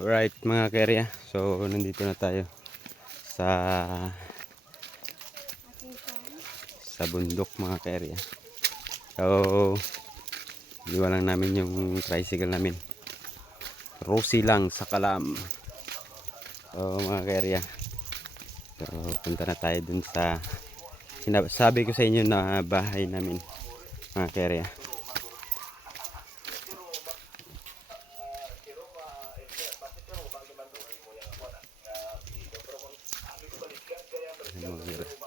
Right mga kerya. So nandito na tayo sa sa bundok mga kerya. So iwan lang namin yung tricycle namin. Rosie lang sa kalam. So mga kerya. So punta na tayo dun sa sinab- sabi ko sa inyo na bahay namin mga kerya. Ano, mga kerya.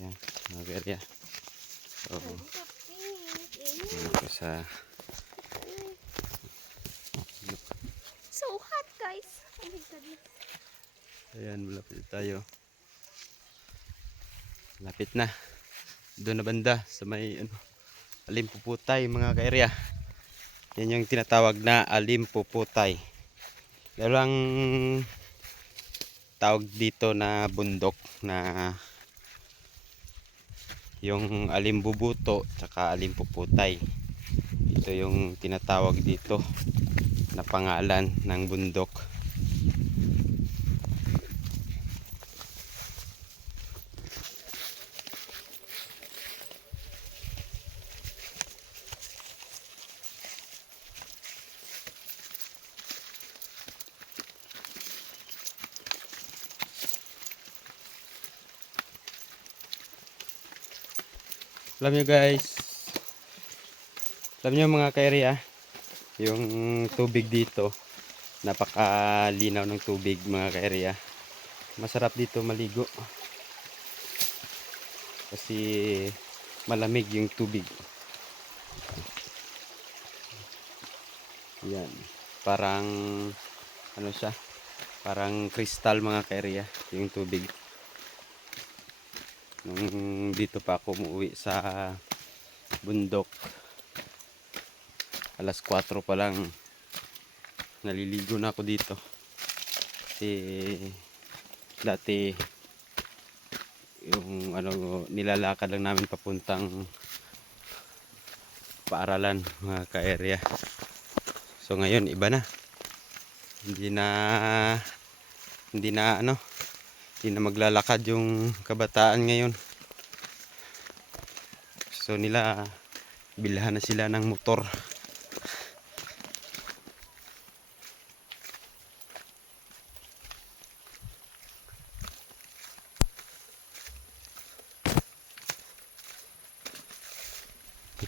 Yan, mga kerya. So, ako sa So hot, guys. Oh my goodness. Ayan, malapit tayo. Lapit na. Doon na banda sa may ano, Alimpuputay mga kairya. Yan yung tinatawag na Alimpuputay. Dalawang tawag dito na bundok na yung Alimbubuto tsaka Alimpuputay. Ito yung tinatawag dito na pangalan ng bundok. Alam nyo guys, alam nyo mga kairi ah, yung tubig dito, napakalinaw ng tubig mga kairi ah. Masarap dito maligo. Kasi malamig yung tubig. Yan, parang ano siya, parang kristal mga kairi ah, yung tubig nung dito pa ako umuwi sa bundok alas 4 pa lang naliligo na ako dito. Kasi dati yung ano nilalakad lang namin papuntang paaralan mga ka-area. So ngayon iba na. Hindi na hindi na ano hindi na maglalakad yung kabataan ngayon. So nila bilhan na sila ng motor.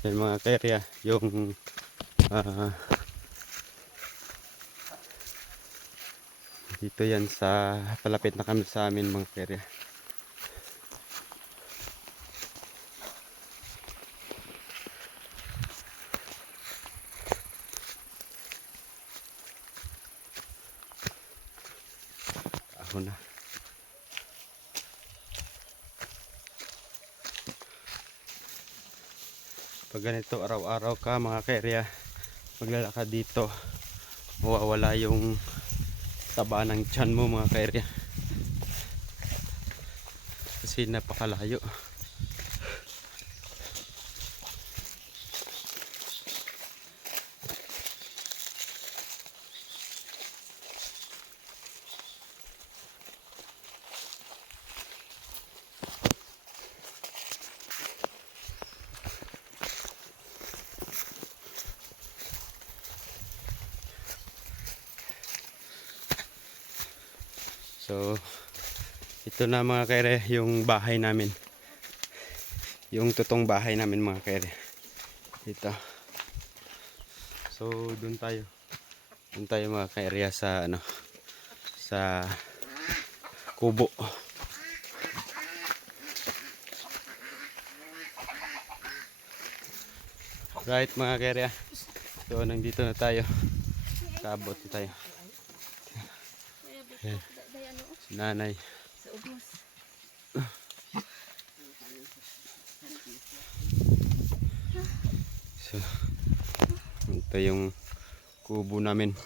Yan mga kaya yung ah, dito yan sa palapit na kami sa amin mga na. Pag ganito araw-araw ka mga kerya maglalakad dito mawawala yung taba ng tiyan mo mga kairya. Kasi napakalayo So, ito na mga kaire, yung bahay namin. Yung tutong bahay namin mga kaire. Ito. So, doon tayo. Doon tayo mga kaire sa ano sa kubo. Right mga kaire. So, nandito na tayo. Kabot na tayo. Ayan. Nanay. sa ubos. So, ito yung kubo namin.